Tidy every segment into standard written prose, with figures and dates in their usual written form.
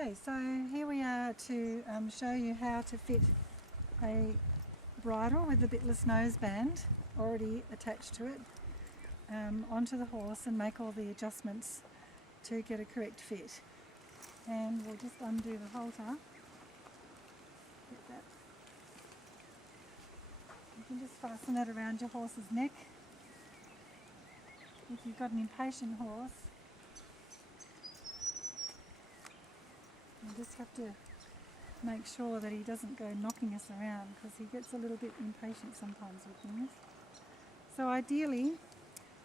Okay, so here we are to show you how to fit a bridle with the bitless noseband already attached to it onto the horse and make all the adjustments to get a correct fit. And we'll just undo the halter. Get that. You can just fasten that around your horse's neck. If you've got an impatient horse, you just have to make sure that he doesn't go knocking us around, because he gets a little bit impatient sometimes with things. So ideally,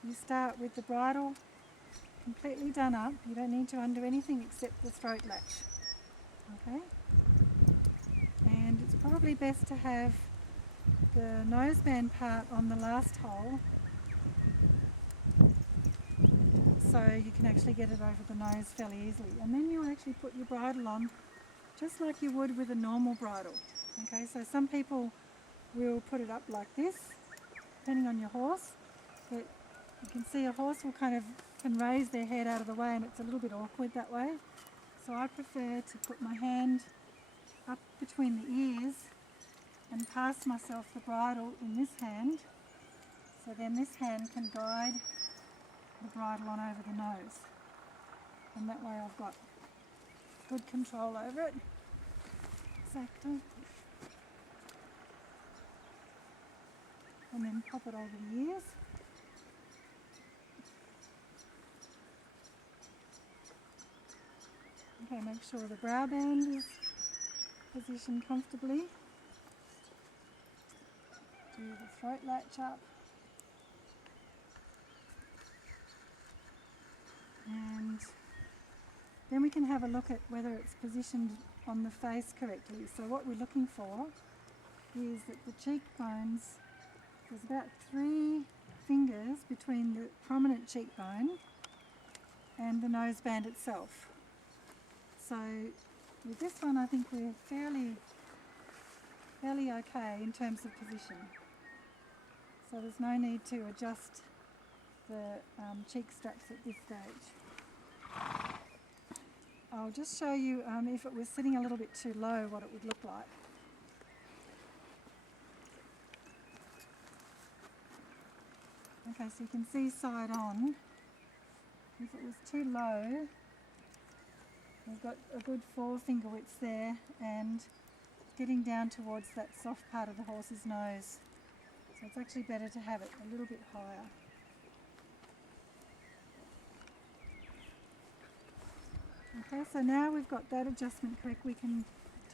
you start with the bridle completely done up. You don't need to undo anything except the throat latch. Okay? And it's probably best to have the noseband part on the last hole, so you can actually get it over the nose fairly easily. And then you'll actually put your bridle on just like you would with a normal bridle. Okay, so some people will put it up like this, depending on your horse. But you can see a horse will can raise their head out of the way, and it's a little bit awkward that way. So I prefer to put my hand up between the ears and pass myself the bridle in this hand, so then this hand can guide the bridle on over the nose, and that way I've got good control over it. Exactly. And then pop it over the ears. Okay, make sure the brow band is positioned comfortably. Do the throat latch up. And then we can have a look at whether it's positioned on the face correctly. So what we're looking for is that the cheekbones, there's about 3 fingers between the prominent cheekbone and the noseband itself. So with this one, I think we're fairly okay in terms of position. So there's no need to adjust the cheek straps at this stage. I'll just show you if it was sitting a little bit too low, what it would look like. Okay, so you can see side on. If it was too low, we've got a good 4 finger width there, and getting down towards that soft part of the horse's nose. So it's actually better to have it a little bit higher. Okay, so now we've got that adjustment correct, we can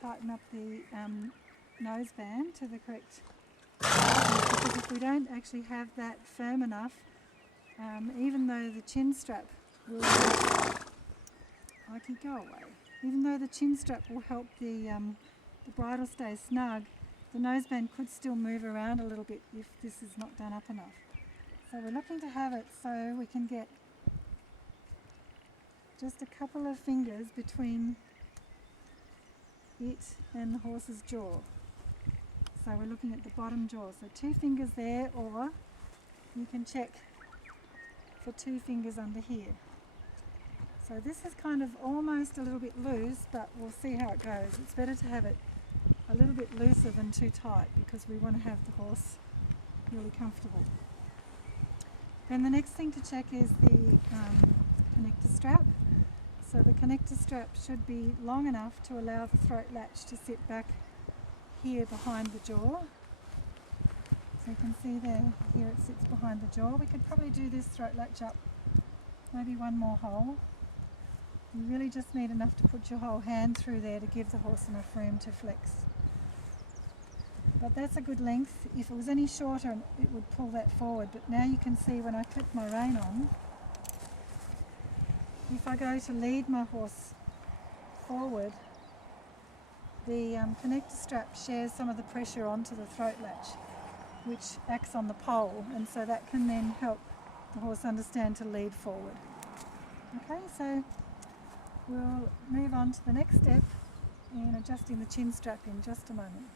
tighten up the noseband to the correct size, because if we don't actually have that firm enough, even though the chin strap will even though the chin strap will help the bridle stay snug, the noseband could still move around a little bit if this is not done up enough. So we're looking to have it so we can get just a couple of fingers between it and the horse's jaw. So we're looking at the bottom jaw. So 2 fingers there, or you can check for 2 fingers under here. So this is kind of almost a little bit loose, but we'll see how it goes. It's better to have it a little bit looser than too tight, because we want to have the horse really comfortable. Then the next thing to check is the connector strap. So the connector strap should be long enough to allow the throat latch to sit back here behind the jaw. So you can see there, here it sits behind the jaw. We could probably do this throat latch up maybe 1 more hole. You really just need enough to put your whole hand through there to give the horse enough room to flex. But that's a good length. If it was any shorter, it would pull that forward. But now you can see when I clip my rein on, if I go to lead my horse forward, the connector strap shares some of the pressure onto the throat latch, which acts on the pole, and so that can then help the horse understand to lead forward. Okay, so we'll move on to the next step in adjusting the chin strap in just a moment.